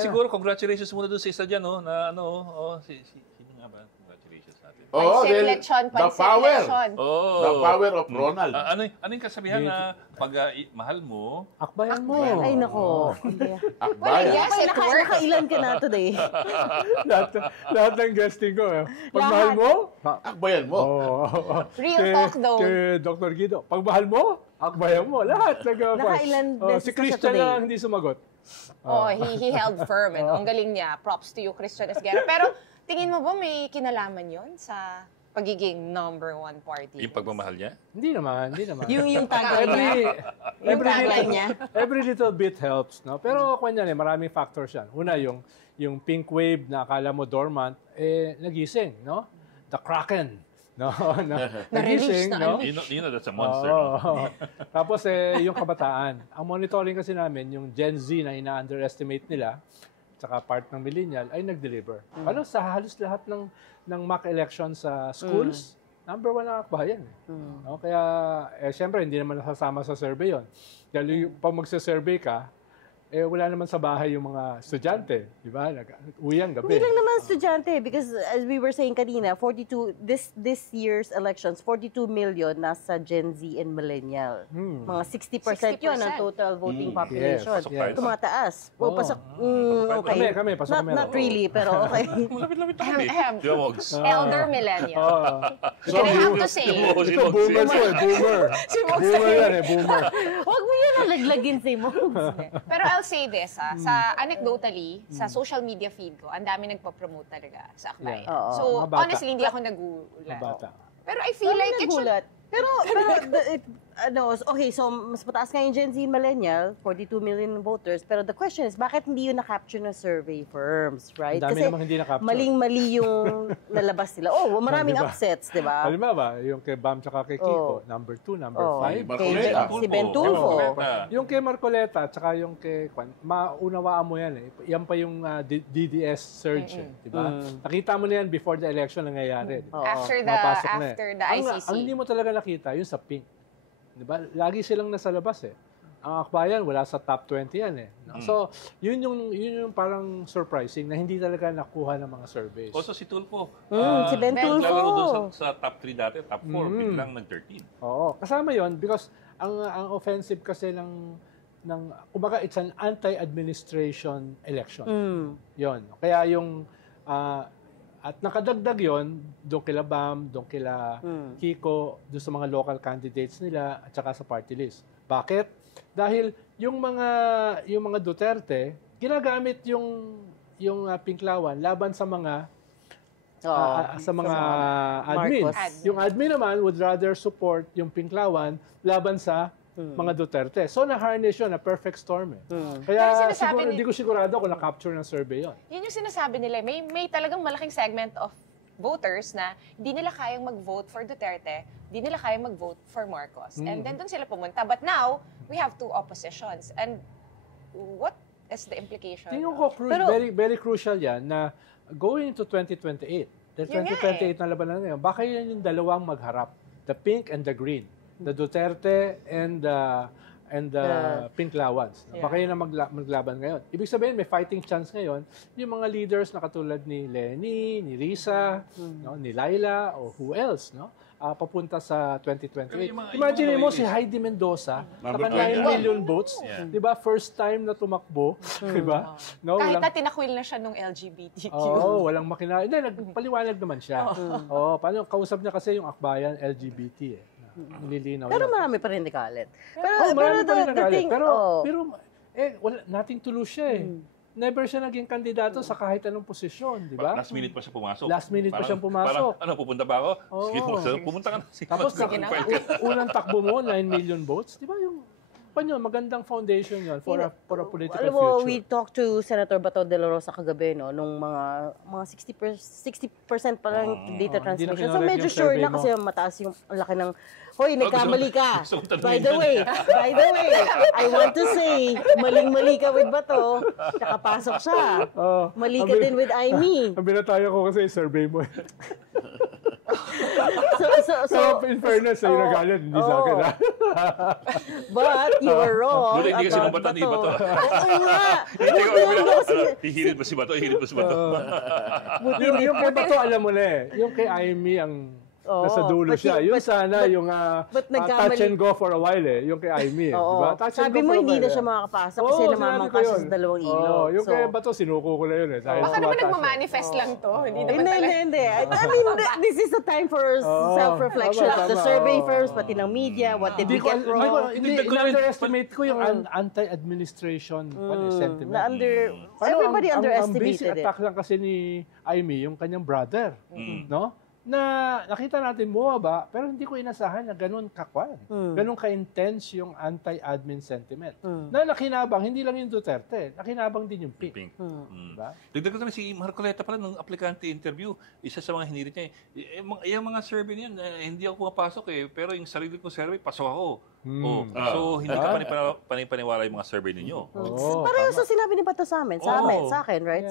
Siguro, congratulations muna doon sa isa dyan, no? Na sino nga ba? Congratulations natin. The power of Ronald. Ano yung kasabihan na pag mahal mo, akbayan mo. Ay, nako. Akbayan. Yes, nakailan ka na today. lahat ng guesting ko. Pag mahal mo, Akbayan mo. Real talk though. Kay Dr. Guido, pag mahal mo, akbayan mo. Lahat. Nakailan beses si ka Christian today? lang hindi sumagot. He held firm. Ang galing niya. Props to you, Christian Esguerra. Pero tingin mo ba may kinalaman yon sa pagiging #1 party? yung pagmamahal niya? Hindi naman. Yung tagline niya. Yung tagline niya. Every little bit helps, no? Pero kung yan, maraming factors yan. Una, yung pink wave na akala mo dormant, nagising, no? The Kraken, no? Nagising, no? You know that's a monster. No? Tapos, yung kabataan. Ang monitoring kasi namin, yung Gen Z na ina-underestimate nila, tsaka part ng millennial, ay nag-deliver. Ano, sa halos lahat ng mock election sa schools, #1 ang akbayan. No? Kaya, siyempre, hindi naman nasasama sa survey yon. Dahil pag magsa-survey ka, wala naman sa bahay yung mga estudyante. Di ba? Uyan gabi. Hindi lang naman estudyante because as we were saying kanina, 42, this year's elections, 42 million nasa Gen Z and Millennial. Mga 60% yun ang total voting population. Yes. Tumataas. Pasok, okay. Kami, pasok kami. Not really, pero okay. Lapit-lapit na kami. Elder millennial. And I have to say, Ito, boomer to boomer. Boomer yan boomer. Huwag mo yan nalaglagin si Mogs. pero I'll say this, sa anecdotally, sa social media feed ko, ang dami nagpo-promote talaga sa akbayan. Yeah. So, Mga bata. honestly, hindi ako nagulat. Bata. Pero I feel like it should... nagulat. Pero okay, so mas mataas nga yung Gen Z Millennial, 42 million voters, pero the question is, bakit hindi yun na-capture ng survey firms, right? Ang dami Kasi namang hindi na-capture. maling-mali yung nalabas nila. Maraming Diba? upsets, di ba? Halimbawa, yung kay Bam tsaka kay Kiko, number 2, number 5. Marcoleta. Si Ben Tulfo. Yung kay Marcoleta tsaka yung kay maunawaan mo yan Yan pa yung DDS surge, di ba? Nakita mo na yan before the election nangyayari. After Mapasok na the ICC. Ang hindi mo talaga nakita, yung sa pink. Di ba? Lagi silang nasa labas Ang akbayan, wala sa top 20 yan No? So, yun yung parang surprising na hindi talaga nakuha ng mga surveys. Also si Tulfo. Si Ben Tulfo. Naglalaro doon sa top 3 dati, top 4, biglang nag-13. Oo. Kasama yon because ang offensive kasi kumbaga it's an anti-administration election. Yon. Kaya yung at nakadagdag yon doon kila Bam, doon kila Kiko, doon sa mga local candidates nila at saka sa party list. Bakit? Dahil yung mga Duterte ginagamit yung Pinklawan laban sa mga admins. Yung admin naman would rather support yung Pinklawan laban sa mga Duterte. So, na-harness yun, na perfect storm Kaya hindi ko sigurado kung na-capture ng survey yun. Yun yung sinasabi nila. May talagang malaking segment of voters na hindi nila kayang mag-vote for Duterte, hindi nila kayang mag-vote for Marcos. And then doon sila pumunta. But now, we have two oppositions. And what is the implication? Tingin ko, very, very crucial yan na going into 2028. Dahil 2028 na labanan na yun, baka yun yung dalawang magharap. The pink and the green. The Duterte and the Pinklawans. Baka yun ang maglaban ngayon. Ibig sabihin, may fighting chance ngayon yung mga leaders na katulad ni Lenny, ni Risa, ni Laila, o who else, papunta sa 2028. Imagine mo si Heidi Mendoza, naka 9 million votes. Di ba? First time na tumakbo. Di ba? Kahit na tinakwil na siya nung LGBTQ. Walang makina. Hindi, nagpaliwanag naman siya. Paano, kausap niya kasi yung akbayan LGBT nililinaw. Pero marami pa rin nakalit. Marami pa rin nakalit. Pero wala, nating tulo siya Never siya naging kandidato sa kahit anong posisyon, di ba? Last minute pa siya pumasok. Last minute pa siyang pumasok. Parang, pupunta ba ako? Sige, pumunta ka na. Tapos, unang takbo mo, 9 million votes. Di ba yung magandang foundation yon for a political future. We talked to Senator Bato de la Rosa kagabi, mga 60% pa lang data transmission. So medyo sure na kasi mataas yung laki ng, hoy, nagkamali ka. By the way, I want to say, maling-mali ka with Bato, nakapasok siya. Mali ka din with Aimee. Ang binatayan ko kasi survey mo. So, in fairness, sa'yo nagalit, hindi sa akin. Ha? But you were wrong. Buti hindi ka sinumbatan ni Bato. Oo nga. Hihirit mo si Bato, hihirit mo si Bato. Yung kay Bato, alam mo na eh. Yung kay Amy, ang nasa dulo siya. Yun sana yung touch and go for a while eh. Yung kay Amy eh. Diba? Touch and Sabi go mo for a hindi while, na siya eh. makakapasok kasi namamangka siya sa dalawang ilog. Yung kay Bato, sinuko ko na yun eh. Baka naman nagmamanifest lang to. Hindi naman talaga. Hindi. I mean, this is the time for self-reflection. tama. The survey firms, pati ng media, what did we get wrong? Hindi, underestimate ko yung anti-administration sentiment. Everybody Ang underestimated basic it. attack lang kasi ni Amy, yung kanyang brother. No? Na nakita natin bumaba, pero hindi ko inasahan na ganun kakwan. Ganun ka-intense yung anti-admin sentiment. Na nakinabang, hindi lang yung Duterte, nakinabang din yung Pink. Diba? Dagdag ko na si Marcoleta pala nung aplikante interview, isa sa mga hinirit niya, yung mga survey niyan, hindi ako pumapasok eh, pero yung sarili kong survey, pasok ako. So, hindi ka panipaniwala yung mga survey ninyo. Pareho sa sinabi ni Bato sa amin, sa akin, right?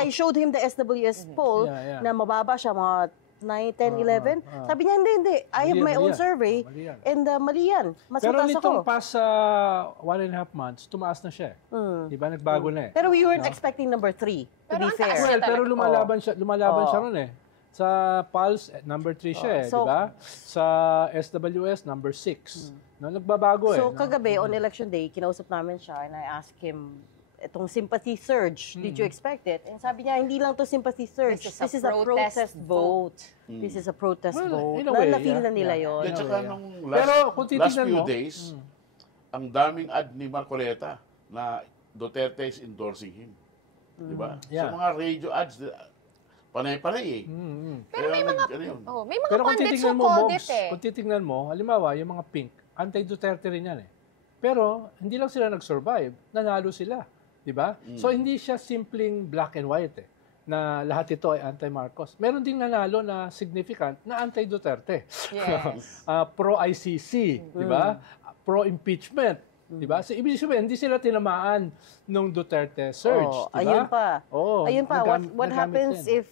I showed him the SWS poll na mababa siya, mga 9, 10, 11. Sabi niya, hindi. I have my own survey and mali yan. Mas pero mataas nitong ako. past 1.5 months, tumaas na siya. Diba? Nagbago na eh. Pero we weren't expecting number 3, to be fair. Well, pero lumalaban siya ron eh. Sa Pulse, number 3 siya eh, So, diba? Sa SWS, number 6. No, nagbabago eh. So, kagabi, on election day, kinausap namin siya and I asked him, itong sympathy surge, did you expect it? And sabi niya, hindi lang to sympathy surge. This is a protest vote. This is a protest vote. In a way, Na-feel na nila yun. At saka nung Pero kung last titignan few mo, days, ang daming ad ni Marcoleta na Duterte is endorsing him. Diba? Yeah. Sa mga radio ads, panay-panay eh. Pero may mga, may mga pero kung pundits who titignan mo, called Mogs, it eh. kung titignan mo, halimbawa, yung mga Pink, anti-Duterte rin yan eh. Pero, hindi lang sila nag-survive, nanalo sila. Diba? So, hindi siya simpleng black and white eh, na lahat ito ay anti-Marcos. Meron ding nanalo na significant na anti-Duterte. Yes. Pro-ICC, diba? Pro-impeachment. Diba? So, ibig sabihin, hindi sila tinamaan nung Duterte surge. Diba? Ayun pa. What happens din. if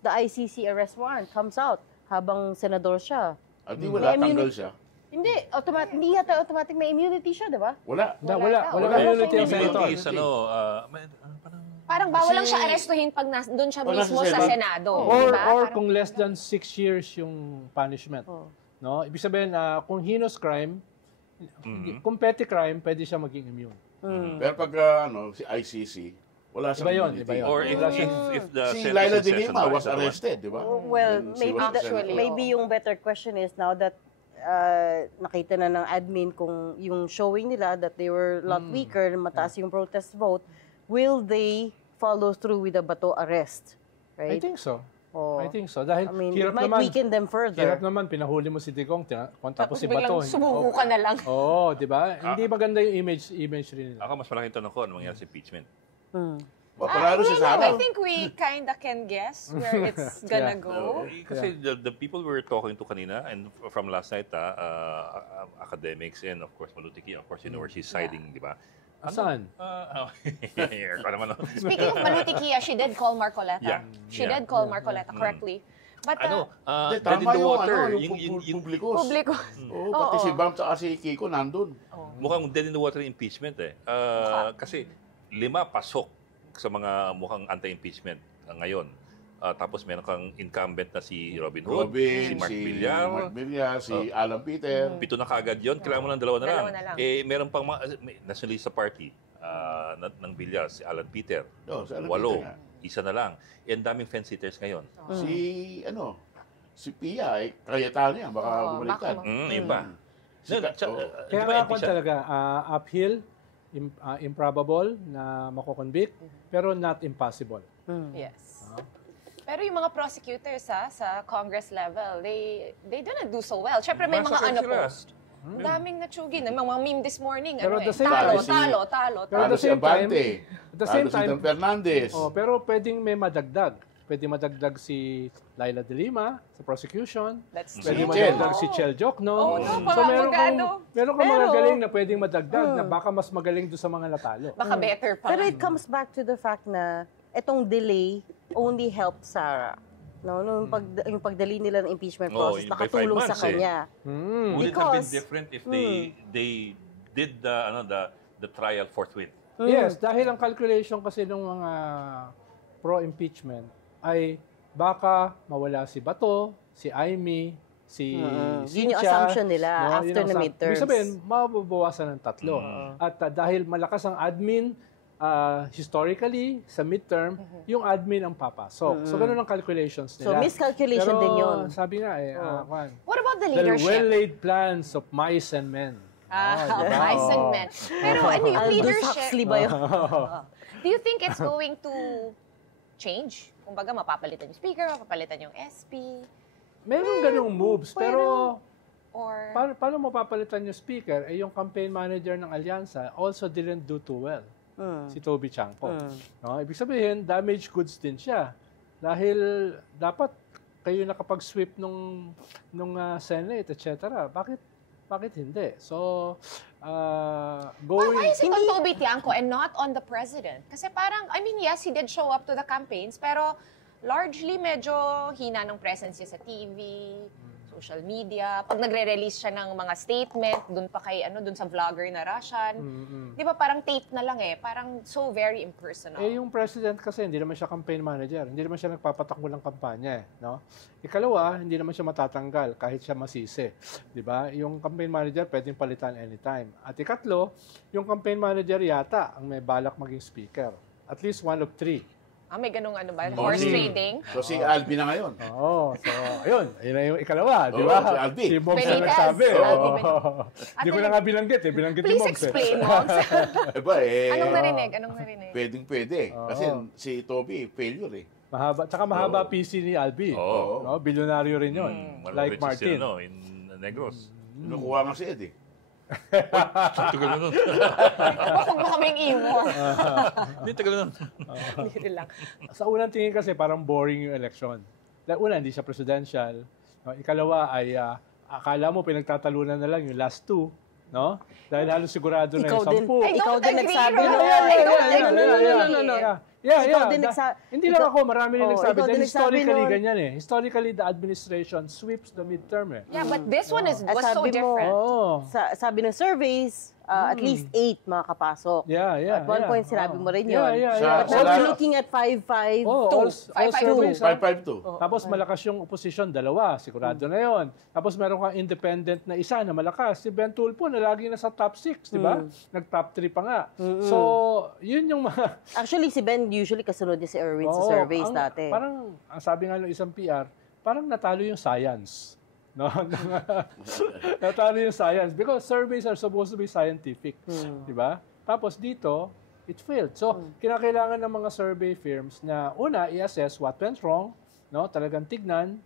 the ICC arrest warrant comes out habang senador siya? At di wala, tanggal siya. Hindi yata automatic may immunity siya, di ba? Wala. Wala immunity ang senator. Parang bawal lang siya arestuhin pag doon siya mismo sa Senado. Or kung less than 6 years yung punishment. No? Ibig sabihin, kung heinous crime, kung petty crime, pwede siya maging immune. Pero pag si ICC, wala siyang Iba immunity. yun. Or if the Si Laila de Lima was arrested, di ba? Well, When maybe yung better question is now that nakita na ng admin kung yung showing nila that they were a lot weaker, mataas yung protest vote, will they follow through with the Bato arrest? Right? I think so. Oh. I think so. Dahil I mean, hirap it might naman. weaken them further. Hirap naman, pinahuli mo si Digong, tapos si Bato. Biglang sumuko ka na lang. Oo, di ba? Hindi maganda yung image rin nila. Ako, mas malaking tanong ko, ano mangyari sa impeachment? Panalo si Sara. I think we kinda can guess where it's gonna go. Kasi the people we were talking to kanina, and from last night, academics and of course, Malutiki, of course, you know where she's siding, di ba? Saan? Speaking of Malutikia, she did call Marcoleta. Yeah. She did call Marcoleta correctly. But Dead in the water. Yung publikos. publiko. Oo, pati si Bam at si Kiko nandun. Mukhang dead in the water impeachment eh. Kasi 5 pasok sa mga mukhang anti-impeachment ngayon. Tapos meron kang incumbent na si Robin Hood, si Mark Villar, si Alan Peter. 7 na kagad yun. Kailangan mo ng 2 na lang. Dalawa na lang. Meron pang nationalista party ng Villar, si Alan Peter. Si Alan 8. Peter nga. Isa na lang. And daming fence-sitters ngayon. Si Pia, Cayetano yan, baka bumaliktad. Yun ba? Kaya nga ako talaga, uphill, improbable na mako-convict, pero not impossible. Yes. Pero yung mga prosecutors sa Congress level, they didn't do so well. Syempre may mga post. Daming natsugi. May mga meme this morning. Pero at the same talo. Pero at the Si same time, Abante, si Don Fernandez. pero pwedeng may madagdag. Pwede madagdag si Laila de Lima sa prosecution. That's true. Pwede madagdag si Chel Jokno. So meron kang mga galing na pwedeng madagdag na baka mas magaling doon sa mga natalo. Baka better pa. Pero it comes back to the fact na itong delay only helped Sara. No, yung pagdali nila ng impeachment Oh, process, by 5 nakatulong sa months, eh. kanya. Would it have been Because- different if they did the trial forthwith? Yes, dahil ang calculation kasi ng mga pro-impeachment ay baka mawala si Bato, si Amy, si Yun yung Cynthia, assumption nila after yun ang the midterms. Ibig sabihin, mababawasan ng 3. At dahil malakas ang admin, historically, sa midterm, yung admin ang papasok. So, ganun ang calculations nila. So, miscalculation Pero, din yun. sabi nga Juan, What about the the leadership? well-laid plans of mice and men. Of mice and men. Pero ano yung Aldous leadership? Huxley ba yun? Do you think it's going to change? Kumbaga, mapapalitan yung speaker, mapapalitan yung SP, Meron ganung moves, pero or... paano mapapalitan yung speaker? Eh, yung campaign manager ng Alyansa also didn't do too well. Si Toby Chanco. No? Ibig sabihin, damaged goods din siya. Dahil dapat kayo nakapag-sweep nung Senate, etc. Bakit hindi? So, going... Why is it on Toby Tiangco and not on the president? Kasi parang, I mean, yes, he did show up to the campaigns, pero largely medyo hina ng presence niya sa TV, social media. Pag nagre-release siya ng mga statement, dun pa kay, dun sa vlogger na Russian. Di ba parang tape na lang parang so very impersonal. Eh, yung president kasi, hindi naman siya campaign manager. Hindi naman siya nagpapatakbo ng kampanya. No? Ikalawa, hindi naman siya matatanggal kahit siya masisi. Di ba? Yung campaign manager, pwedeng palitan anytime. At ikatlo, yung campaign manager yata ang may balak maging speaker. At least one of 3. May ganung horse trading. So si Albi na ngayon. Oo. So, ayun. Ayun na yung ikalawa. Di ba? si Albi. Si Mogs na Benitez. nagsabi. Albi Hindi ko na nga binanggit. Binanggit ni Please Mogs. explain, Mogs. Anong narinig? Pwede. Kasi si Toby, failure Mahaba. Tsaka mahaba PC ni Albi. Oo. No? Bilyonaryo rin yun. Like Martin. In Negros. Nakuha nga si Ed Tagal na nun. Huwag mo kaming iwan. Hindi, tagal na nun. Hindi lang. Sa unang tingin kasi parang boring yung election. Dahil una, hindi siya presidential. No? Ikalawa ay akala mo pinagtatalunan na lang yung last 2. No? Dahil halos sigurado na yung 10. Ikaw din nagsabi. Yeah. din Hindi lang ako, marami rin nagsabi. ikaw din Dahil nagsabi historically nun. ganyan Historically, the administration sweeps the midterm Yeah, but this one was so Sabi mo, different. Oh. sabi ng surveys, at least 8 makakapasok. Yeah. At one point, sinabi mo rin yun. Yeah. But now we're looking at 5-5. All surveys. 552. Tapos malakas yung opposition, 2. Sigurado na yon. Tapos meron kang independent na isa na malakas. Si Ben Tulfo na lagi nasa top 6, di ba? Nag-top 3 pa nga. So, yun yung mga... Actually, si Ben usually kasunod niya si Erwin sa surveys dati. Parang, ang sabi nga ng isang PR, parang natalo yung science. No? Natalo yung science. Because surveys are supposed to be scientific. Di ba? Tapos dito, it failed. So, kinakailangan ng mga survey firms na una, i-assess what went wrong, no? Talagang tignan,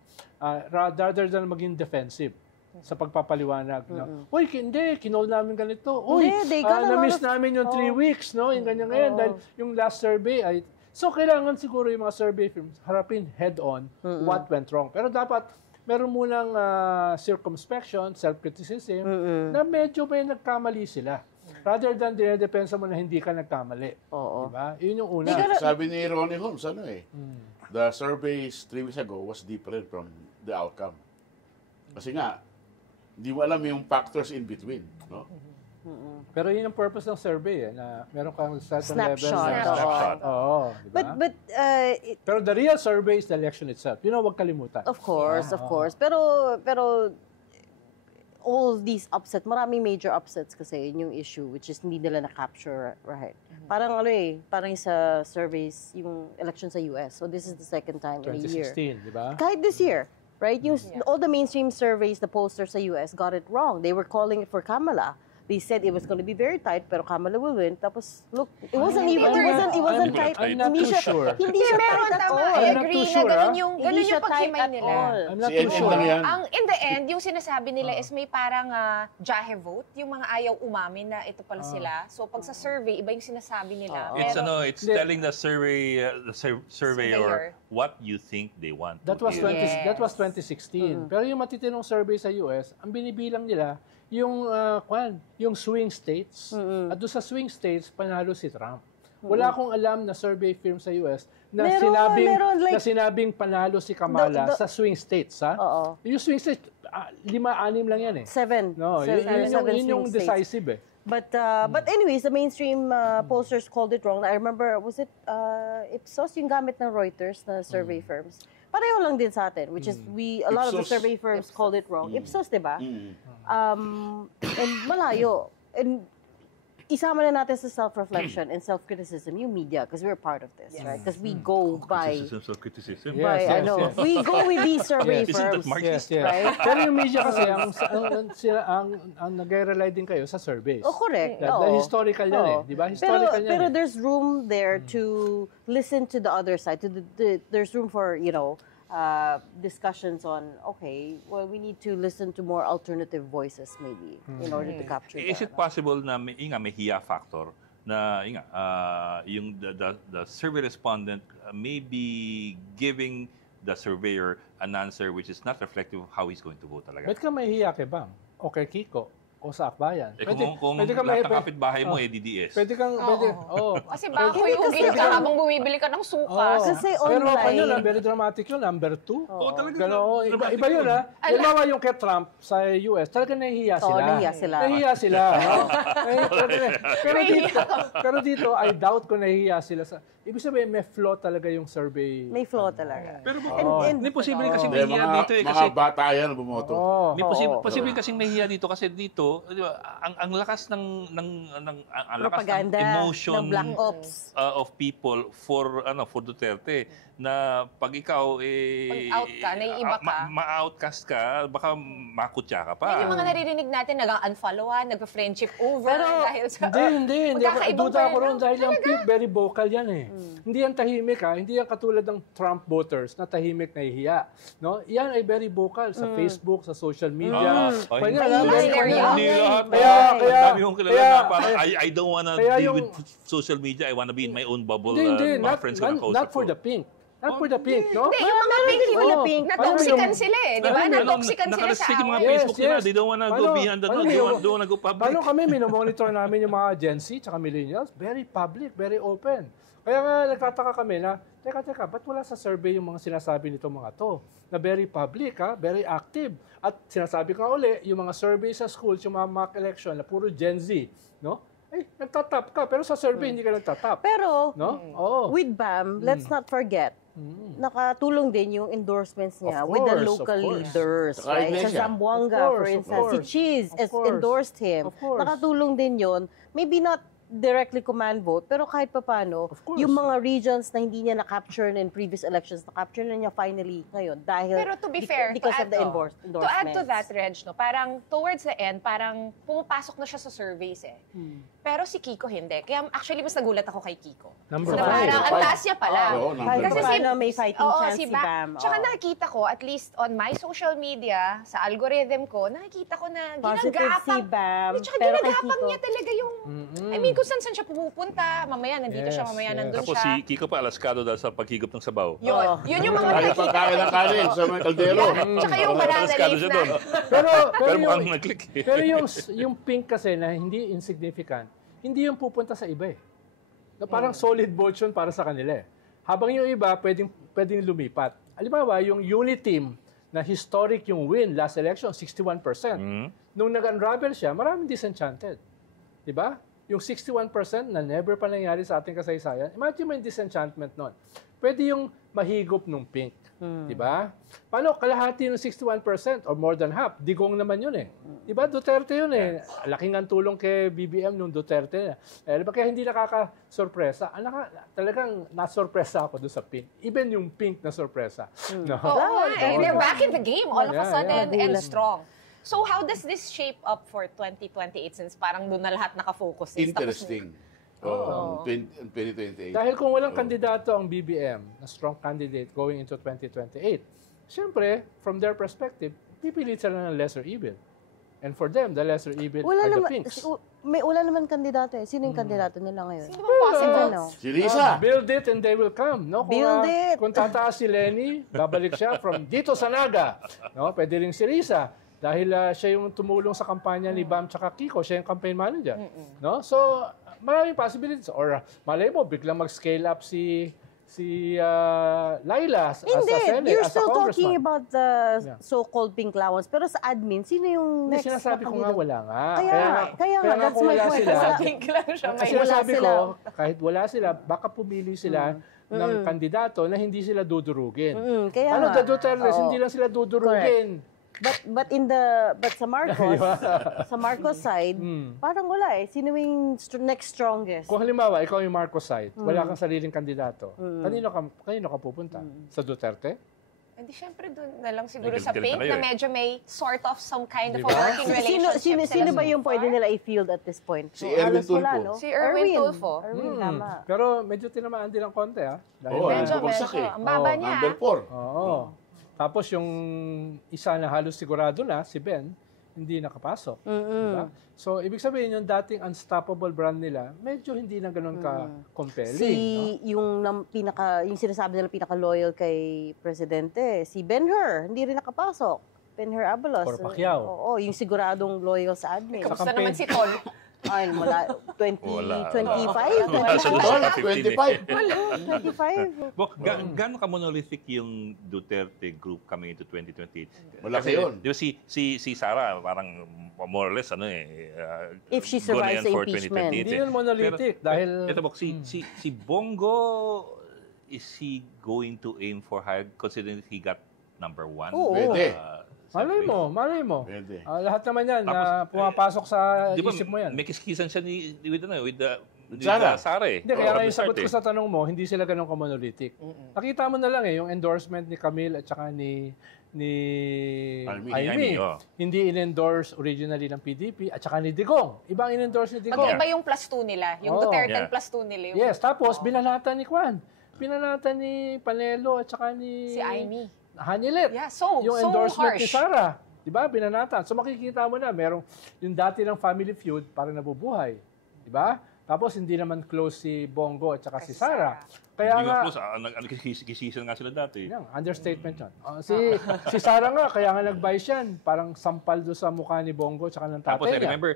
rather than maging defensive sa pagpapaliwanag. No? Uy, hindi, kinol namin ganito. Uy, Hindi, they got a lot na-miss of- namin yung 3 weeks, no? Yung ganyan ngayon. Dahil yung last survey ay... So, kailangan siguro yung mga survey firms harapin head-on what went wrong. Pero dapat meron munang circumspection, self-criticism, na medyo may nagkamali sila. Rather than dinedepensa mo na hindi ka nagkamali. Oo. Diba? Yun yung una. Sabi ni Ronnie Holmes, the surveys 3 weeks ago was different from the outcome. Kasi nga, di mo alam yung factors in between. No? Pero yun yung purpose ng survey, na meron kang certain level. Snapshot. Oo. Diba? But Pero the real survey is the election itself. Yun ang huwag kalimutan. of course. Pero all these upsets, maraming major upsets kasi yun yung issue, which is hindi nila na-capture, right? Parang parang sa surveys, yung election sa US. So this is the second time in a year. 2016, di ba? Kahit this year, right? All the mainstream surveys, the pollsters sa US got it wrong. They were calling it for Kamala. They said it was going to be very tight, pero Kamala will win. Tapos, look, it wasn't tight. I'm not too sure. Hindi siya Meron tight at tama. all. I I'm not agree too na sure, ganun yung Hindi siya tight paghimay at nila. all. I'm not Si too NN sure. lang yan. In the end, yung sinasabi nila is may parang jahe vote, yung mga ayaw umamin na ito pala sila. So pag sa survey, iba yung sinasabi nila. It's telling the surveyor what you think they want. That was to hear. that was 2016. Pero yung matitinong survey sa US, ang binibilang nila yung yung swing states. At doon sa swing states panalo si Trump. Wala akong alam na survey firm sa US na Meron, like, na sinabing panalo si Kamala sa swing states, ha? Oo. Yung swing states, 5-6 lang yan eh. 7. No, yun yung decisive eh. But anyways, the mainstream pollsters called it wrong. I remember, was it Ipsos yung gamit ng Reuters na survey firms? Pareho lang din sa atin, which is a lot of the Ipsos. survey firms called it wrong. Ipsos, di ba? And malayo. And isama na natin sa self-reflection and self-criticism yung media because we're part of this, right? Because we go by, Criticism. Yes, yes. we go with these survey Isn't that firms. Marxist? Yes. Right? Pero yung media kasi, ang nag-rely din kayo sa surveys. Oh, correct. The historical yan eh. Oo. Di ba? Historical yan Pero eh. there's room there to listen to the other side. There's room for, discussions on, okay, well, we need to listen to more alternative voices maybe in order to capture Is it that. possible na may hiya factor na yung the survey respondent may be giving the surveyor an answer which is not reflective of how he's going to vote talaga? Ba't ka mahihiya kay Bam? O kay Kiko? O sa Akbayan? Kung lahat ng kapitbahay mo DDS. Pwede kang, Kasi baka Hindi, yung kasi- ka habang bumibili ka ng suka. Kasi Pero pa yun, online, very dramatic yun, number 2. Oo, talaga. Gano, iba yun ha. Halimbawa yung kay Trump sa US, talaga nahihiya sila. nahihiya sila. Nahihiya sila. pero dito, I doubt kung nahihiya sila. Ibig sabihin, may flaw talaga yung survey. may flaw talaga. Pero Hindi posible kasi Hindi, mahiya dito mga kasi bata yan bumoto. may posible kasing mahiya dito kasi dito, di ba, ang lakas ng ang lakas ng Propaganda emotion ng Black Ops. Of people for Duterte na pag ikaw Pag-out ka, naiiba ka. ma-outcast ka, baka makutya ka pa. Yung mga naririnig natin, nag-unfollowan, nag-friendship over dahil sa... Hindi. Magkakaibang Duda ko brand. ron dahil yung Pink very vocal yan eh. Hindi yan tahimik ha. Hindi yan katulad ng Trump voters na tahimik na hihiya. No? Yan ay very vocal sa Facebook, sa social media. Ay, Kanya lang, very Hindi vocal. Hindi lahat. Kaya- Dami kong kilala na parang I don't wanna kaya deal yung- with social media. I wanna be in my own bubble. Hindi. Mga friends ko na kausap Not for ko. the Pink. Not for the Pink, no? Hindi, yung mga pink, for the pink. natoxican sila eh. Di ba? Ano, Natoxican sila sa nakarestrict yung mga away. Facebook nila. They don't wanna go beyond that. They don't wanna go public. Paano kami, minomonitor namin yung mga Gen Z tsaka millennials? Very public, very open. Kaya nga, nagtataka kami na, teka, ba't wala sa survey yung mga sinasabi nitong mga to? Na very public, ha? Very active. At sinasabi ko nga uli, yung mga survey sa schools, yung mga mock election, na puro Gen Z, no? Nagtatap ka, pero sa survey hindi ka nagtatap. Pero, No? Oo. with BAM, let's not forget, nakatulong din yung endorsements niya Of with the course, local of course. leaders, Saka right? Sa Iglesia. Zamboanga, Of for course, of instance, si course. Cheese Of course. endorsed him. Of course. Nakatulong din yon. Maybe not directly command vote, pero kahit papano, Of course. yung mga regions na hindi niya na-capture in previous elections, na-capture na niya finally ngayon dahil Pero to be fair, because to of the add endorsements. to add to that, Reg, no, parang towards the end, parang pumapasok na siya sa surveys eh. Pero si Kiko hindi. Kaya actually, mas nagulat ako kay Kiko. Number Na five. parang ang taas niya pala. Oo, number Kahit five. paano may fighting chance si Ba- Bam. Tsaka Oo. nakikita ko, at least on my social media, sa algorithm ko, nakikita ko na Positive si Bam, Tsaka pero kay ginagapang Kiko. niya talaga yung... I mean, kung saan siya pumupunta, mamaya nandito siya, Yes, mamaya yes. nandun Tapos siya. si Kiko pa alaskado dahil sa paghigop ng sabaw. Yun yung mga Kaya nakikita pagkain ng ko. kanin sa mga kaldero. Tsaka yung banana Alaskado leaf siya na... doon. Pero Pero mukhang yung, nag-click eh. pero yung Pink kasi na hindi insignificant, hindi yung pupunta sa iba eh. Na parang solid vote yun para sa kanila eh. Habang yung iba, pwedeng lumipat. Halimbawa, yung unit team na historic yung win last election, 61%. Nung nag-unravel siya, maraming disenchanted. Diba? Yung 61% na never pa nangyari sa ating kasaysayan, imagine mo yung disenchantment nun. Pwede yung mahigop nung Pink. Diba? Paano? Kalahati ng 61% or more than half. Digong naman yun eh. Diba? Duterte yun eh. Laking ang tulong kay BBM nung Duterte. Diba? Kaya hindi nakaka-sorpresa. Talagang nasorpresa ako doon sa Pink. Even yung Pink na sorpresa. No? Oo, they're back in the game all of a Yeah, sudden yeah. and strong. So how does this shape up for 2028 since parang doon na lahat nakafocus? Interesting. Oo. 2028. Dahil kung walang kandidato ang BBM, na strong candidate going into 2028, siyempre, from their perspective, pipilit sila ng lesser evil. And for them, the lesser evil Wala are the naman, Pinks. wala naman kandidato eh. Sino yung kandidato nila ngayon? Sino bang possible? Ano? Si Risa. Build it and they will come. No? Build it. Kung tataas si Lenny, babalik siya from dito sa Naga. No? Pwede rin si Risa. Dahil siya yung tumulong sa kampanya ni Bam tsaka Kiko. Siya yung campaign manager. No? So, maraming possibilities. Or malay mo, biglang mag-scale up si Laila as a Hindi, Senate, you're as a still talking congressman. about the Yeah. so-called pink allowance. Pero sa admin, sino yung Hindi, next? sinasabi na ko nga kandidato? wala nga. Kaya nga, that's kung my wala point. sila, Wala. Pink lang siya. Kasi May wala sinasabi sila. ko, kahit wala sila, baka pumili sila ng kandidato na hindi sila dudurugin. Kaya Ano, nga. the Dutertes, Oo. hindi lang sila dudurugin. But sa Marcos, sa Marcos side, parang wala eh. Sino yung next strongest? Kung halimbawa, ikaw yung Marcos side, wala kang sariling kandidato, kanino ka pupunta? Sa Duterte? Hindi, syempre doon na lang siguro Galit sa na pink kayo na eh. medyo may sort of some kind of a Diba? working relationship. Sino ba yung pwede nila i-field at this point? Si Erwin halos wala, Tulfo. no? Si Erwin Tulfo. Erwin, tama. Pero medyo tinamaan din ng konti, ha? Dahil Oo, Medyo, bumagsak medyo. eh. Ang baba niya. Number 4. Oo. Tapos yung isa na halos sigurado na, si Ben, hindi nakapasok. Diba? So, ibig sabihin, yung dating unstoppable brand nila, medyo hindi na ganun ka-compelling. Yung sinasabi nila pinaka-loyal kay Presidente, si Ben-Hur, hindi rin nakapasok. Ben-Hur Abalos. Or Pacquiao. Oo, yung siguradong loyal sa admin. Kamusta campaign. naman si Tol? Ay, wala. 25? Wala. 25. 25? Gaano ka monolithic yung Duterte group coming into 2028? Malaki yun. Di ba si Sara, parang more or less, If she goal na survives yan the for impeachment. 2028 Hindi eh. yun monolithic dahil... Ito, Bok, si Bongo, is he going to aim for higher, considering he got number 1? Oo. Pwede. Malay mo. Pwede. Lahat naman yan na Tapos, pumapasok sa Di ba, isip mo yan. may kiskisan siya with Sara. Sara eh. Hindi, kaya From nga the yung sagot start ko eh. sa tanong mo, hindi sila ganun ka-monolithic. Nakita mo na lang yung endorsement ni Camille at saka ni Aimee, oh. Hindi in-endorse originally ng PDP at saka ni Digong. Ibang in-endorse ni Digong. Magkaiba yung plus 2 nila. Yung Oo. Duterte Yeah. plus 2 nila. Yung, Yes, tapos binanatan ni Kwan. Binanatan ni Panelo at saka ni Si Aimee. Hanilet. Yeah, so Yung so endorsement harsh. ni Sara. Diba? Binanatan. So makikita mo na, merong yung dati ng family feud parang nabubuhay. Diba? Tapos hindi naman close si Bongo at saka si Sara. Kaya Hindi nga, nga close, kisisan nga sila dati. yan, understatement yun. Si Sara nga, kaya nga nag-buy yan. Parang sampal doon sa mukha ni Bongo at saka ng tatay Tapos I niya. remember,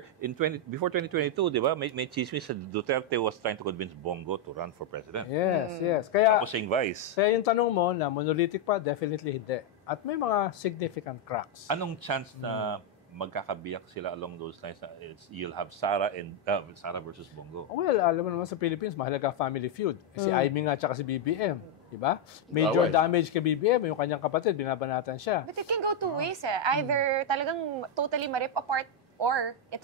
before 2022, di ba, may chismis sa Duterte was trying to convince Bongo to run for president. Yes. Kaya, Tapos siyang vice. kaya yung tanong mo na monolithic pa, definitely hindi. At may mga significant cracks. Anong chance na magkakabiyak sila along those lines na you'll have Sara versus Bongo? Well, alam mo naman sa Philippines, mahalaga family feud. Si Aimee nga at si BBM. Diba? Major Away. damage kay BBM, yung kanyang kapatid, binabanatan siya. But it can go two ways eh. Either talagang totally ma-rip apart or it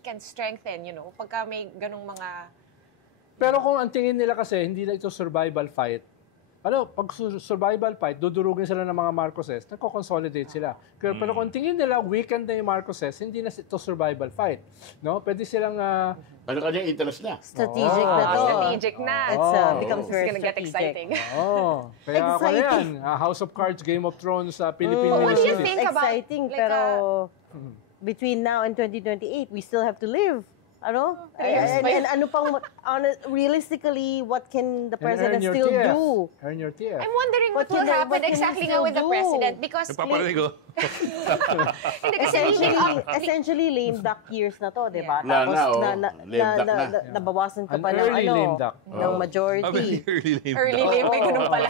can strengthen, pagka may ganung mga... Pero kung ang tingin nila kasi, hindi na ito survival fight, pag survival fight, dudurugin sila ng mga Marcoses, nagko-consolidate sila. Pero kung tingin nila, weekend na yung Marcoses, hindi na ito survival fight. No? Pwede silang... Kanya interest na. Strategic na to. strategic na. It's becomes It's very gonna get strategic. exciting. Kaya ako na yan. Exciting. House of Cards, Game of Thrones, Philippine But what do you Ministry. think about, Exciting, like, pero between now and 2028, we still have to live. Ano? And ano pang, realistically, what can the president still do? Earn your TF. I'm wondering what will What happen can he exactly still nga with the do? president because Nagpaparinig ko. hindi kasi Essentially, lame duck years na to, di ba? Wala na, oh. na, Lame duck na. nabawasan ka An pa ng, early lame duck. ng majority. Early lame early duck. lame, may ganun pala.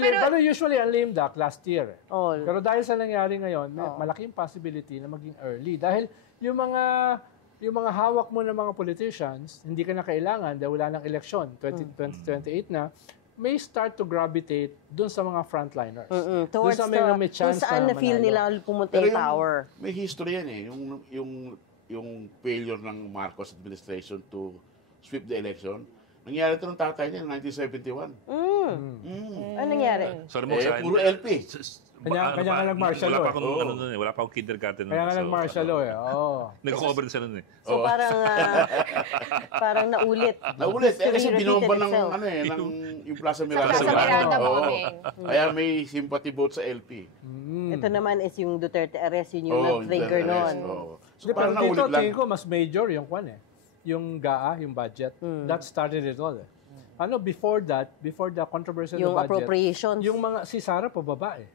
Pero usually, ang lame duck last year. Oh. Pero dahil sa nangyari ngayon, malaking possibility na maging early. Dahil yung mga hawak mo ng mga politicians, hindi ka na kailangan dahil wala ng eleksyon, 2028 na, may start to gravitate dun sa mga frontliners. Towards Dun sa mga may kung chance saan na feel manalo. nila pumunta Pero yung power. may history yan eh. Yung failure ng Marcos administration to sweep the election. Nangyari ito ng tatay niya noong 1971. Ano nangyari? Sorry mo, sa Puro LP. Kanya nga nag-martial law Wala pa eh. akong, wala pa akong kindergarten. Kaya nga nag-martial law eh. Nag-cover din siya nun eh. So parang naulit. Naulit. Kasi History binomba repeated ng, itself. yung Plaza Miranda. Plaza Miranda Oo. bombing. Kaya may sympathy vote sa LP. Ito naman is yung Duterte arrest, yun yung Oo, nag-trigger yung nun. oo. So Hindi, pero parang dito, naulit lang. tingin ko, mas major yung kwan eh. Yung GAA, yung budget. That started it all eh. Before the controversy Yung ng budget, appropriations. yung mga, si Sara pababa eh.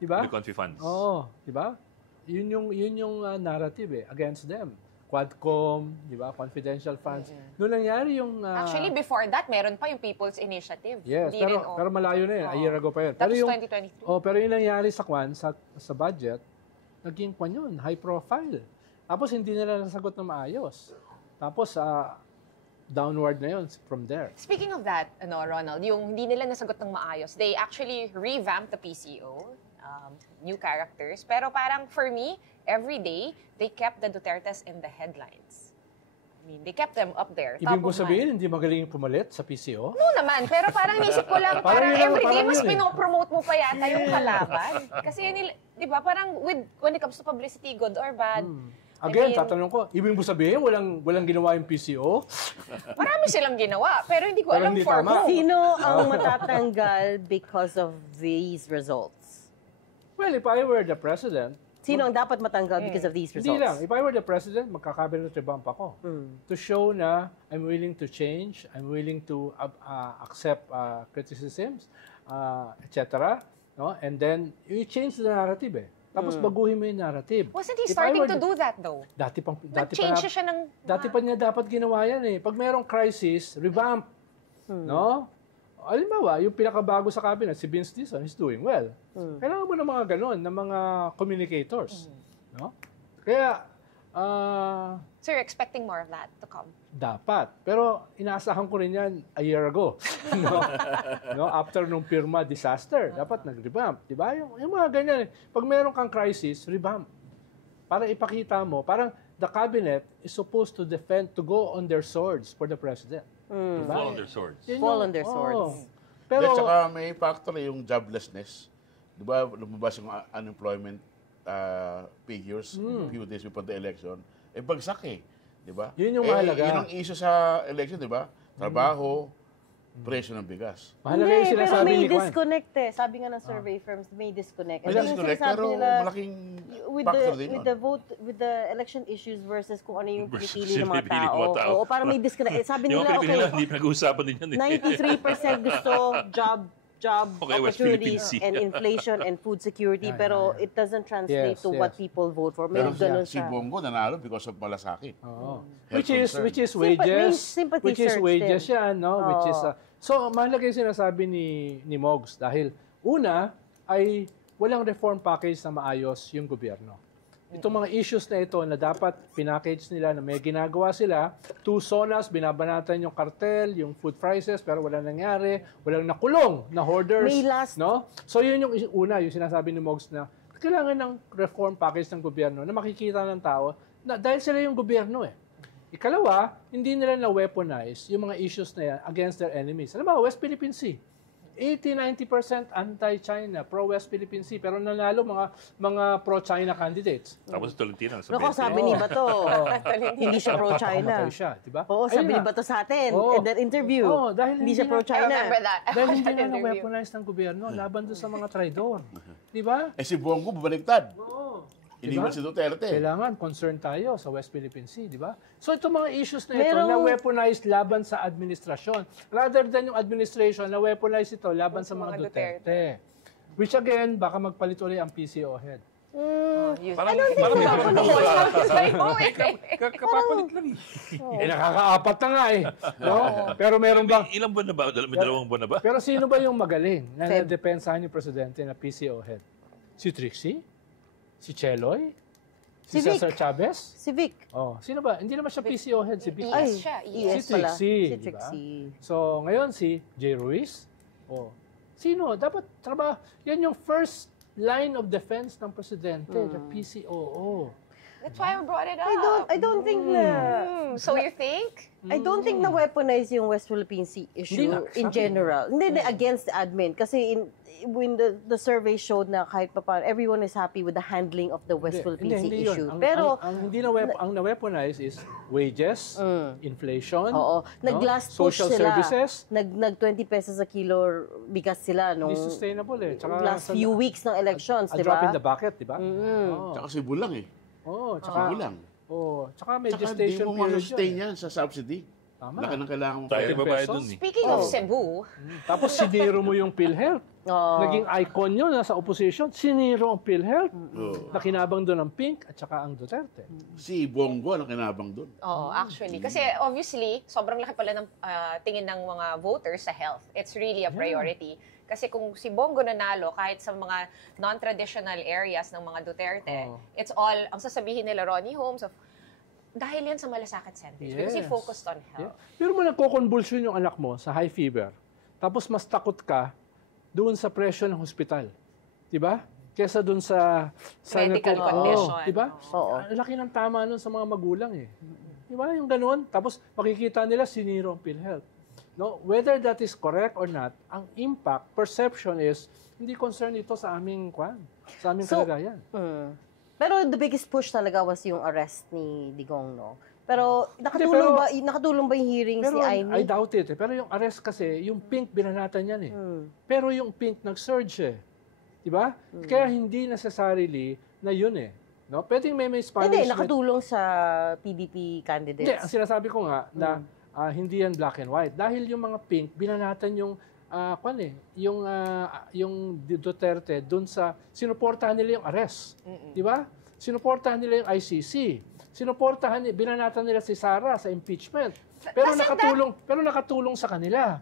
Diba? The country funds. Oo, diba? Yun yung narrative eh, against them. Quadcom, di ba? Confidential funds. Noong nangyari yung... Actually, before that, meron pa yung People's Initiative. yes, Hindi rin, pero malayo na yun. A year ago pa yun. Tapos Pero yung, 2023. pero yung nangyari sa sa budget, naging yun, high profile. Tapos hindi nila nasagot na maayos. Tapos downward na yun from there. Speaking of that, Ronald, yung hindi nila nasagot ng maayos, they actually revamped the PCO, new characters. Pero parang for me, every day, they kept the Dutertes in the headlines. I mean, they kept them up there. Ibig top mo of sabihin, hindi magaling pumalit sa PCO? No naman, pero parang nisip ko lang, Parang parang yun, everyday parang mas yun eh. pinopromote mo pa yata yung kalaban. Kasi yun, di ba, parang when it comes to publicity, good or bad, Again, I mean, tatanong ko, ibig mo sabihin, walang ginawa yung PCO? marami silang ginawa, pero hindi ko Pero alam hindi for tama. who. Sino ang matatanggal because of these results? Well, if I were the president, Sino ang dapat matanggal because of these hindi results? lang. If I were the president, magkakabinet revamp ako. To show na I'm willing to change, I'm willing to accept criticisms, etc. No? And then, you change the narrative eh. Tapos baguhin mo yung narrative. Wasn't he If I starting were to the- do that though? Dati pa Nag-change siya ng... Dati pa niya dapat ginawa yan eh. Pag mayroong crisis, revamp. No? Halimbawa, yung pinakabago sa cabinet, si Vince Dizon, is doing well. Kailangan mo ng mga ganon, ng mga communicators. No? Kaya, So you're expecting more of that to come? dapat. Pero inaasahan ko rin yan a year ago. no? After nung Pirma disaster, dapat nag-revamp. Diba? Yung mga ganyan. Pag meron kang crisis, revamp. Para ipakita mo, parang the cabinet is supposed to defend, to go on their swords for the president. Diba? Fall on their swords. Yun Fall yung- on their swords. Pero, At saka may factor yung joblessness. Di ba, lumabas yung unemployment figures few days before the election. Eh, bagsak eh. Di ba? Yun yung mahalaga. Yun ang issue sa election, di ba? Trabaho, presyo ng bigas. mahalaga yung Hindi, pero sinasabi may ni Juan. disconnect eh. Sabi nga ng survey firms, may disconnect. May Ito yung disconnect, sinasabi pero nila, malaking with factor the din with yun. the vote with the election issues versus kung ano yung Versus pinipili ng yung mga pinipili ng mga tao. tao. Oo, parang may disconnect. Eh, sabi Yung nila, mga Pilipino, okay, hindi pinag-uusapan din yan eh. 93% gusto job Okay, West Philippine opportunities Sea. and inflation and food security, pero it doesn't translate Yes, to yes. what people vote for. May Pero ganun si siya. Bongo nanalo because of malasakit. Oo. Health Which is May wages. sympathy Which is search wages din. yan, no? Which is so mahalaga yung sinasabi ni Mogs dahil una ay walang reform package na maayos yung gobyerno. Itong mga issues na ito na dapat pinackage nila na may ginagawa sila, two zonas, binabanatan yung cartel, yung food prices, pero walang nangyari, walang nakulong na hoarders. May last- No? So yun yung una, yung sinasabi ni Mogs na kailangan ng reform package ng gobyerno na makikita ng tao na dahil sila yung gobyerno eh. Ikalawa, hindi nila na-weaponize yung mga issues na yan against their enemies. Alam mo, West Philippine Sea, 80-90% anti-China, pro-West Philippine Sea, pero nanalo mga pro-China candidates. Tapos Tolentino sa Naku, 20. sabi ni Bato, hindi siya pro-China. Patay siya, di ba? Oo, Ayun sabi ni nga. Bato sa atin Oo. in that interview. Oo, dahil Hindi siya I hindi pro-China. remember that. Dahil hindi That na interview. na-weaponize ng gobyerno laban doon sa mga traidor. Di ba? Eh si Bongo babaliktad. Oo. Iniwan si Duterte. Kailangan concern tayo sa West Philippine Sea, di ba? So itong mga issues na ito Merong- na weaponized laban sa administrasyon. Rather than yung administration na weaponize ito laban sa mga Duterte. Which again, baka magpalit ulit ang PCO head. Parang kapapalit lang eh. Nakakaapat na nga eh. No? Pero meron bang... Ilang buwan na ba? May dalawang buwan na ba? Pero sino ba yung magaling na Feb. nadepensahan yung presidente na PCO head? Si Trixie? Si Cheloy? Si Si Vic. Cesar Chavez? Si Vic. Oh, sino ba? Hindi naman siya PCO head, si Vic. Ay, Ay, siya, ES Si pala. Trixie, Si di ba? Trixie. So, ngayon si Jay Ruiz. Oh. Sino? Dapat trabaho. Yan yung first line of defense ng presidente, the PCOO. That's why I brought it up. I don't think na... So you think? I don't think na weaponize yung West Philippine Sea issue Hindi na, in sabi general. Hindi against the admin. Kasi when the survey showed na kahit pa paano, everyone is happy with the handling of the West Philippine Sea Hindi yun. issue. Ang, Pero, ang hindi ang na-weaponize is wages, inflation, oo, nag-last push social sila. services. Nag 20 pesos a kilo bigas sila nung Hindi sustainable eh. Tsaka last few weeks ng elections, a di drop in ba? the bucket, di ba? Oo. Tsaka si Bulang eh. Oo, Si tsaka, Bulang. tsaka may Tsaka di gestation mo period ma-sustain yan. yan sa subsidy. Tama. Laki ng kailangan mo. Tayo pa. babayad pesos? dun eh. Speaking of Cebu, Tapos siniro mo yung PhilHealth. Naging icon yun nasa opposition. Siniro ang PhilHealth. Oo. Nakinabang doon ang Pink at saka ang Duterte. Si Bongo ang kinabang doon. Oo, actually. Kasi obviously, sobrang laki pala ng tingin ng mga voters sa health. It's really a priority. Kasi kung si Bongo nanalo, kahit sa mga non-traditional areas ng mga Duterte, it's all, ang sasabihin nila, Ronnie Holmes, dahil yan sa malasakit centers. Because he focused on health. Pero mo nagko-convulsion yung anak mo sa high fever, tapos mas takot ka doon sa presyo ng hospital. Diba? Kesa doon sa Medical condition. Diba? Ang laki ng tama nun sa mga magulang eh. Diba? Yung ganun. Tapos makikita nila siniro ang PhilHealth. No? Whether that is correct or not, ang impact, perception is, hindi concern ito sa aming kalagayan. Pero the biggest push talaga was yung arrest ni Digong, no? Pero nakatulong ba yung hearing si Amy? I doubt it. Pero yung arrest kasi, yung Pink binanatan yan eh. Pero yung Pink nag-surge eh. Diba? Kaya hindi necessarily na yun eh. No? Pwedeng may Spanish. Hindi, nakatulong sa PDP candidates. Hindi, ang sinasabi ko nga na hindi yan black and white. Dahil yung mga Pink, binanatan yung yung Duterte dun sa sinuportahan nila yung arrest. Di ba? Sinuportahan nila yung ICC. Binanatan nila si Sara sa impeachment. Pero nakatulong sa kanila.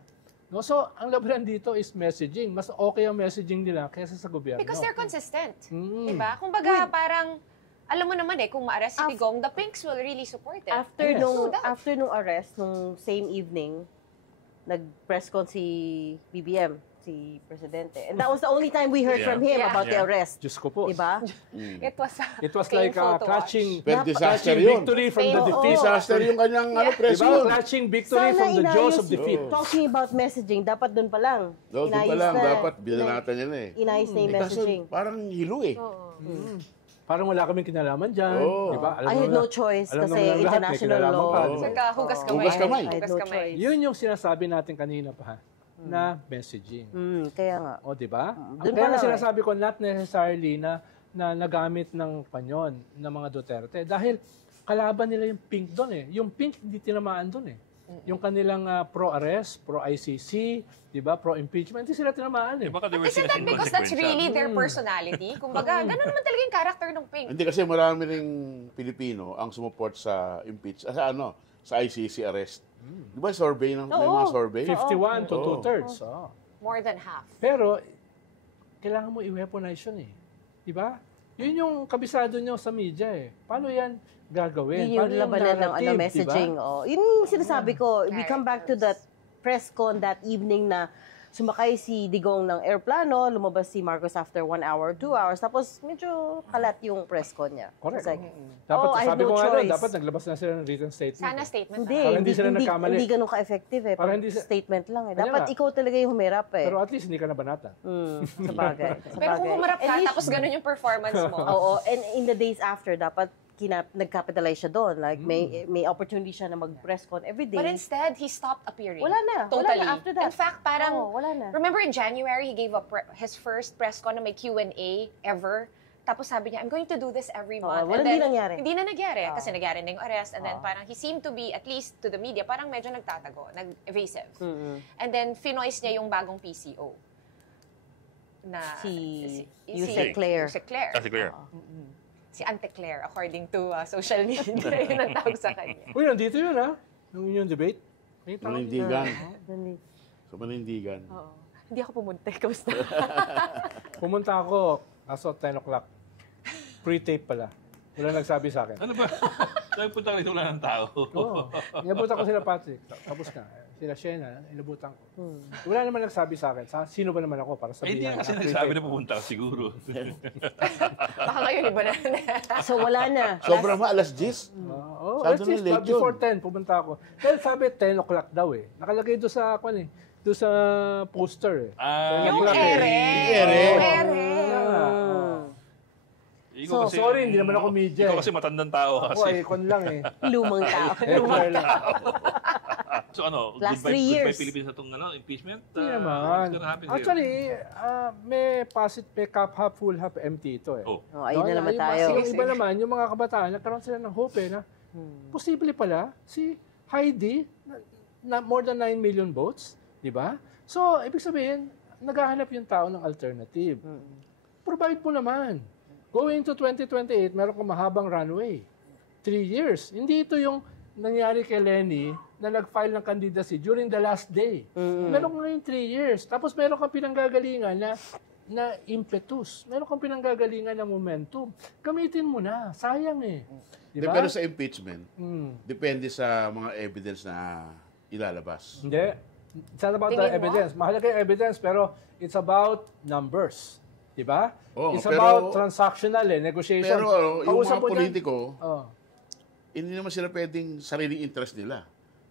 No, so ang laban dito is messaging. Mas okay ang messaging nila kaysa sa gobyerno. Because they're consistent. Diba? Kumbaga, parang, alam mo naman kung ma-arrest si Digong, the Pinks will really support it. After nung arrest, nung same evening, nag-press con si BBM, si Presidente. And that was the only time we heard from him about the arrest. Diyos ko po. Diba? It was like painful to clutching disaster yun. victory from the defeat. Disaster yung kanyang press Diba? yun. Clutching victory from the jaws of defeat. Talking about messaging, dapat doon pa lang. Doon pa lang, dapat binanatan niya na eh. Inayos na yung messaging. Parang hilo eh. Parang wala kaming kinalaman dyan. Diba? I had no choice kasi international law. Saka hugas kamay. I had no choice. Yun yung sinasabi natin kanina pa na messaging. Kaya nga. O, di ba? Doon Kaya pa lang sinasabi ko, not necessarily na nagamit ng panyon ng mga Duterte. Dahil kalaban nila yung Pink doon eh. Yung Pink hindi tinamaan doon eh. Yung kanilang pro-arrest, pro-ICC, di ba, pro-impeachment, hindi sila tinamaan eh. Baka they were Isn't that because that's really their personality? Kumbaga, gano'n naman talaga yung character ng Pink. Hindi kasi marami ring Pilipino ang sumuport sa sa ICC arrest. Di ba survey may mga survey? 51 to 2/3. More than half. Pero, kailangan mo i-weaponize yun eh. Di ba? Yun yung kabisado nyo sa media eh. Paano yan gagawin? Yun yung Paano labanan ng narrative, messaging. diba? Yun yung sinasabi ko. We come back to that press con that evening na sumakay si Digong ng airplano, lumabas si Marcos after 1 hour, 2 hours, tapos medyo kalat yung press con niya. Correct. It's like, Dapat, I have sabi no ko nga doon, choice. dapat naglabas na sila ng written statement. Sana statement. Hindi, Parang hindi sila nagkamali. Hindi ganun ka-effective eh. Parang Parang hindi statement lang eh. Kanya Dapat nga. ikaw talaga yung humirap eh. Pero at least hindi ka nabanatan. Sa bagay. Pero kung humarap ka, tapos gano'n yung performance mo. Oo, and in the days after, dapat nag-capitalize siya doon. Like, may opportunity siya na mag-press con every day. But instead, he stopped appearing. Wala na. Totally. Wala na after that. In fact, parang, wala na. remember in January, he gave his first press con na may Q&A ever. Tapos sabi niya, I'm going to do this every month. Walang hindi nangyari. Hindi na nangyari. Kasi nangyari na yung arrest. And then parang he seemed to be, at least to the media, parang medyo nagtatago, nag-evasive. And then, finoise niya yung bagong PCO. Na, Si Yusek Claire. Yusek Claire. Kasi clear. Si Ante Claire, according to social media, yun ang tawag sa kanya. Uy, nandito yun ha. Nung inyong debate. May tao. Manindigan. Sa Manindigan. Oo. Hindi ako pumunta. Kamusta? Pumunta ako, aso 10 o'clock. Pre-tape pala. Wala nagsabi sa akin. Ano ba? Sabi punta ka wala ng tao. Oo. Inabutan ko sila Patrick. Tapos na. Sila Shena, inabutan ko. Wala naman nagsabi sa akin. Sino ba naman ako para Ay, hindi sabihin kasi nagsabi na pupunta ka siguro. Baka ngayon iba na. So, wala na. Sobrang alas 10. Oo, Sabi at least nila late before yun. 10 pumunta ako. Dahil sabi 10 o'clock daw eh. Nakalagay doon sa, doon sa poster eh. 10 Yung o'clock eh. ere. ere. Yung ere. So, sorry, hindi naman ako media. Ikaw kasi matandang tao Ako kasi. ay kon lang eh. Lumang tao. Lumang lang. So ano, Last 3 goodbye years. Philippines na itong impeachment? Hindi What's naman. gonna happen here? Actually, may cup half full, half empty ito eh. Oh. Ayun na naman tayo. Yung iba naman, yung mga kabataan, nagkaroon sila ng hope eh, na posible pala si Heidi na more than 9 million votes, di ba? So, ibig sabihin, naghahanap yung tao ng alternative. Provide mo naman. Going to 2028, meron kang mahabang runway. 3 years. Hindi ito yung nangyari kay Lenny na nag-file ng candidacy during the last day. Meron kang ngayon 3 years. Tapos meron kang pinanggagalingan na impetus. Meron kang pinanggagalingan na momentum. Gamitin mo na. Sayang eh. Diba? Pero sa impeachment, depende sa mga evidence na ilalabas. Hindi. It's not about the Tingin mo? evidence. Mahalaga yung evidence, pero it's about numbers. Diba? Oo, It's pero- about transactional negotiation. Pero yung Kausap mga mo dyan- politiko, Oh. hindi naman sila pwedeng sariling interest nila.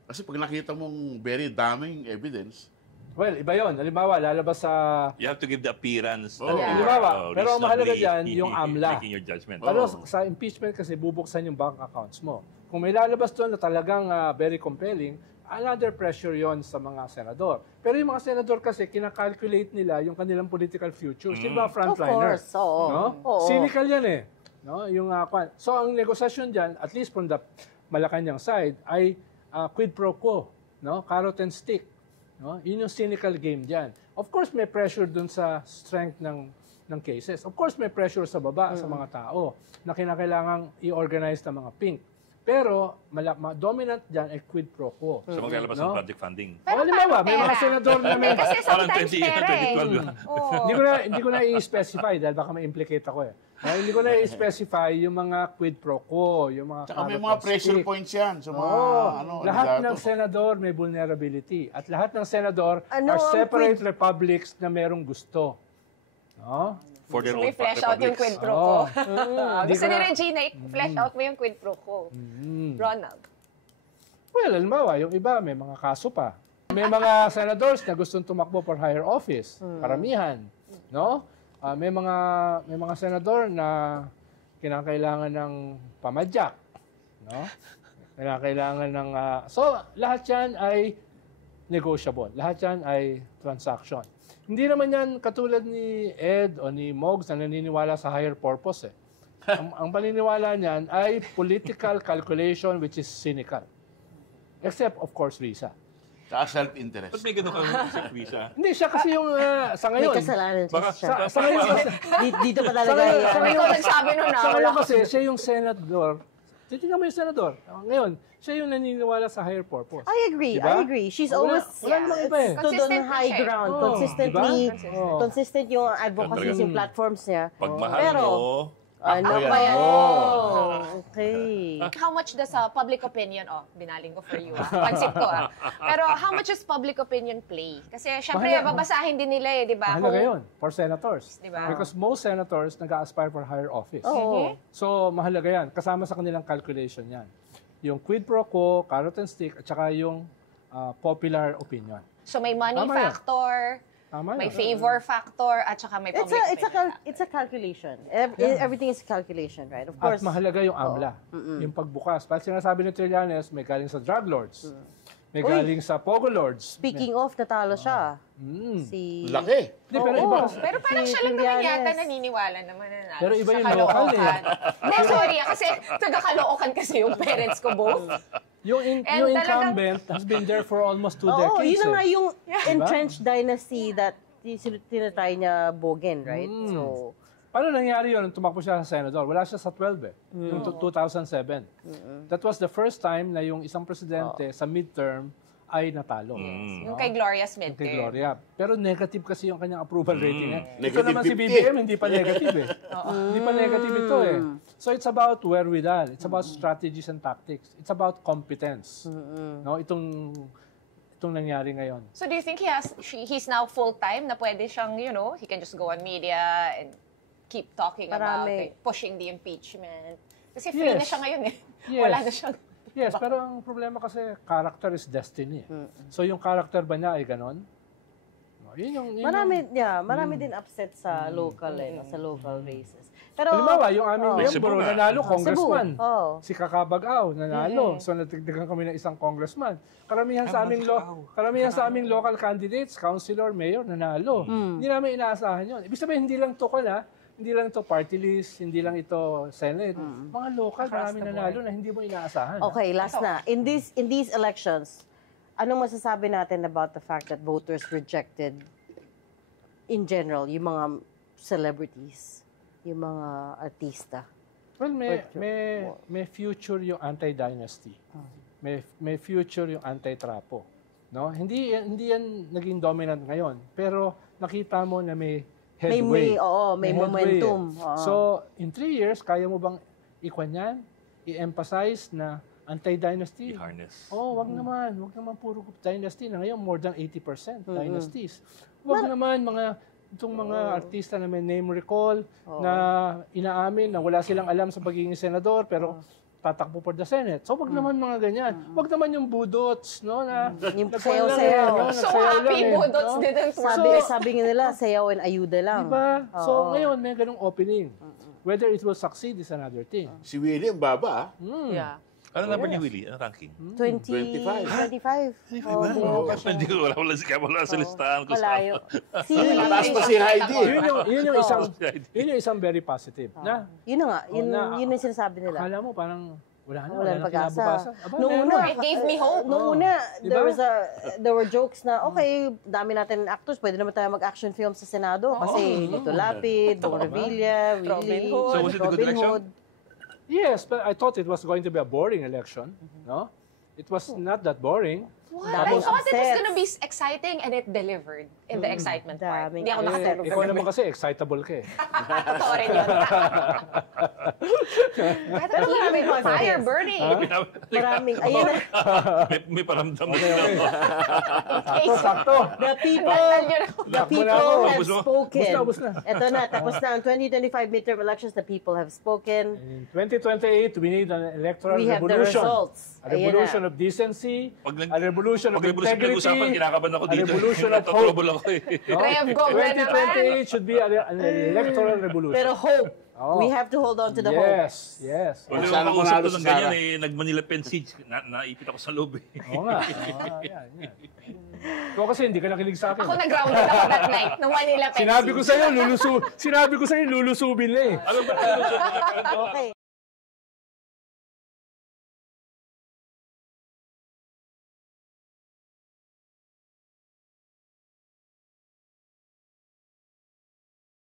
Kasi pag nakita mong very daming evidence, Well, iba yun. Halimbawa, lalabas sa... You have to give the appearance. Oh. you're, Halimbawa, pero ang mahalaga reasonably dyan, yung AMLA. Making your judgment. Pero sa impeachment kasi bubuksan yung bank accounts mo. Kung may lalabas doon na talagang very compelling, another pressure yon sa mga senador. Pero yung mga senador kasi, kinakalculate nila yung kanilang political future. Sila Of frontliner. course, oo. No? Oo. Cynical yan eh. No? Yung, so ang negosasyon dyan, at least from the Malacanang side, ay quid pro quo. No? Carrot and stick. No? Yun yung cynical game dyan. Of course, may pressure dun sa strength ng cases. Of course, may pressure sa baba sa mga tao na kinakailangang i-organize ng mga pink. Pero, dominant dyan ay quid pro quo. So maglalabas No? ng project funding. Pero halimbawa, paano may mga pera? senador na may... Kasi Parang sometimes pera eh. 2012. Oo. Hindi ko na i-specify dahil baka ma-implicate ako eh. Hindi ko na i-specify yung mga quid pro quo, yung mga tsaka may carrot mga and pressure stick. points yan sa mga Lahat ng kandidato. senador may vulnerability. At lahat ng senador Ano are ang separate republics na merong gusto. No? For their May own flesh out yung quid republics. pro quo. Hindi Gusto ko ni na- Regina, i-flesh out mo yung quid pro quo. Ronald. Well, halimbawa, yung iba may mga kaso pa. May mga senators na gustong tumakbo for higher office, karamihan, no? May mga senador na kinakailangan ng pamadyak, no? Kinakailangan ng so lahat 'yan ay negotiable. Lahat 'yan ay transaction. Hindi naman 'yan katulad ni Ed o ni Mogs na naniniwala sa higher purpose eh. Ang paniniwala niyan ay political calculation which is cynical. Except, of course, Risa. Tsaka self-interest. Ba't may ganun kang isip, Risa? Hindi, siya kasi yung sa May ngayon. kasalanan Baka siya. Sa ngayon, Dito pa talaga Sa yan. Ikaw nagsabi nun na. sa ngayon kasi, siya yung senador. Titingnan mo yung senador. Ngayon, siya yung naniniwala sa higher purpose. I agree. Diba? I agree. She's Wala- always wala namang iba eh. stood on Consistent high siya eh. ground. Oo, Consistently. diba? Oo. Consistent yung advocacies, yung platforms niya. Pag mahal Pero, mo, ano yan. ba yan? Oh. Okay. How much does public opinion, binaling ko for you, Pansin ko, Pero how much does public opinion play? Kasi syempre, Mahalaga. babasahin din nila eh, di ba? Mahalaga yun for senators. Diba? Because most senators nag-aspire for higher office. Oo. So, mahalaga yan. Kasama sa kanilang calculation yan. Yung quid pro quo, carrot and stick, at saka yung popular opinion. So may money Tama yan. factor, Tama may yun. favor factor, at saka may public opinion. It's a calculation. Everything is calculation, right? Of At course. mahalaga yung AMLA, yung pagbukas. Pag sinasabi ni Trillanes, may galing sa drug lords, may galing sa pogo lords. Speaking of, natalo siya. Si... Laki. Hindi, pero Oo. iba kasi. Pero parang Si siya lang naman Trillanes. yata naniniwala naman na Pero iba sa yung local Caloocan. Hindi, sorry, kasi taga-Caloocan kasi yung parents ko both. Yung, And yung talagang- incumbent has been there for almost 2 Oo, decades. yun na nga eh. yung entrenched dynasty that tinatry niya bogin, right? So, Paano nangyari yun nung tumakbo siya sa senador? Wala siya sa 12 eh, yung 2007. That was the first time na yung isang presidente sa midterm ay natalo. Yung kay Gloria's Kay midterm. Gloria. Pero negative kasi yung kanyang approval rating. Eh. Ito Negative naman si 50. BBM, hindi pa negative eh. Hindi pa negative ito eh. So it's about wherewithal. It's about strategies and tactics. It's about competence. No, itong nangyari ngayon. So do you think he's now full-time na pwede siyang, he can just go on media and keep talking about Marami. pushing the impeachment? Kasi free na Yes. siya ngayon eh. Yes. Wala na siyang... Yes, pero ang problema kasi, character is destiny. So yung character ba niya ay ganon? No, yun marami din upset sa local, sa local races. Pero, Halimbawa, yung aming May miyembro, Cebu nga. nanalo, Cebu. congressman. Oh. Si Kakabag-aw, nanalo. So, natigdigan kami ng isang congressman. Karamihan sa aming local candidates, councilor, mayor, nanalo. Hindi namin inaasahan yun. Ibig sabihin, hindi lang to hindi lang ito party list, hindi lang ito Senate. Mga local, marami nanalo na hindi mo inaasahan. Okay, last na. In these elections, anong masasabi natin about the fact that voters rejected in general, yung mga celebrities, yung mga artista? Well, may future yung anti-dynasty. May future yung anti-trapo. No? Hindi yan naging dominant ngayon. Pero nakita mo na may headway. May headway momentum. eh. So, in 3 years, kaya mo bang ikwan yan? I-emphasize na anti-dynasty? I-harness. Wag naman puro dynasty na ngayon, more than 80% dynasties. Wag naman itong mga artista na may name recall na inaamin na wala silang alam sa pagiging senador pero tatakbo for the Senate. So wag naman mga ganyan. Wag naman yung budots, no, na Yung nagsayaw sayaw-sayaw. lang, So nagsayaw happy lang budots no? didn't work. Sabi nga nila, sayaw and ayuda lang. Diba? So Oo. ngayon may ganung opening. Whether it will succeed is another thing. Si William, baba. Yeah. Ano number ni Willie? Ano ranking? 25. 25. Oh, hindi ko wala sa listahan ko. Malayo. Mataas pa si Heidi. Yun yung isang very positive. Na, Yun na nga, yun na- yung sinasabi nila. akala mo parang wala Wala nang pag-asa. kinabukasan. Aba, Nung meron. una, It gave me hope. Nung una, Diba? there were jokes na, okay, dami natin actors, pwede naman tayo mag-action film sa Senado. Kasi Lito Lapid, Bong Revilla, Robin Willie, Hood. So was it a good Robin election? Hood. Yes, but I thought it was going to be a boring election. No? It was not that boring. What? I Daming thought it was upsets. gonna be exciting and it delivered in the excitement part. Daming Hindi ako nakatulog. Ikaw naman kasi excitable ka eh. Totoo rin yun. Pero maraming keep the fire positives. burning. Maraming, ayun na, May paramdam Okay. Okay, so, Sakto. the people, tandaan nyo na. the Takbo na people ako. have Ubus mo. spoken. Ubus na. Ito na, tapos na ang 2025 midterm elections, the people have spoken. In 2028, we need an electoral We have the revolution. results. A revolution of decency, a revolution of integrity, pinag-usapan, kinakaban ako a dito. revolution of hope. Natotrouble ako eh. No? Rev Gogla naman. 2028 should be an electoral revolution. Pero hope. Oo. We have to hold on to the hope. Yes. Wala Sana yung manalo kausap ko si ng ganyan Sara. eh, nag-Manila Pen Siege, naipit ako sa loob eh. Oo nga. Yan. Ikaw kasi hindi ka nakinig sa akin. Ako nag-grounded ako that night nung Manila Pen Sinabi ko sa'yo, lulusubin na eh. Ano ba? Okay.